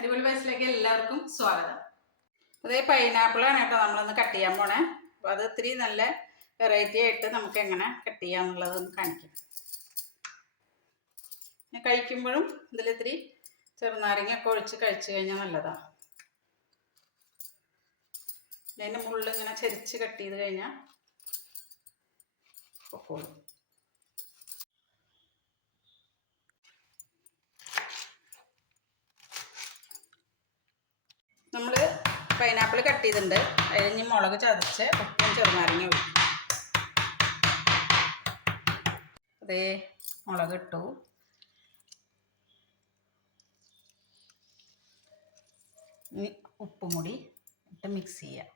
അടിപൊളി വയസ്സിലേക്ക് എല്ലാവർക്കും സ്വാഗതം. അതേ പൈനാപ്പിളാണ് കേട്ടോ നമ്മളൊന്ന് കട്ട് ചെയ്യാൻ പോണേ. അപ്പോൾ അത് ഇത്തിരി നല്ല വെറൈറ്റി ആയിട്ട് നമുക്ക് എങ്ങനെ കട്ട് ചെയ്യാന്നുള്ളതൊന്ന് കാണിക്കാം. കഴിക്കുമ്പോഴും ഇതിലിത്തിരി ചെറുനാരങ്ങ ഒക്കെ ഒഴിച്ച് കഴിച്ചു കഴിഞ്ഞാൽ നല്ലതാണ്. അതിൻ്റെ മുള്ളിങ്ങനെ ചരിച്ച് കട്ട് ചെയ്ത് കഴിഞ്ഞാൽ പൊക്കോളും. നമ്മൾ പൈനാപ്പിൾ കട്ട് ചെയ്തിട്ടുണ്ട്. അതിന് മുളക് ചതച്ച് ഉപ്പും ചെറുനാരങ്ങ ഒഴിക്കും. അതേ മുളക് ഇട്ടു. ഇനി ഉപ്പും കൂടി ഇട്ട് മിക്സ് ചെയ്യാം.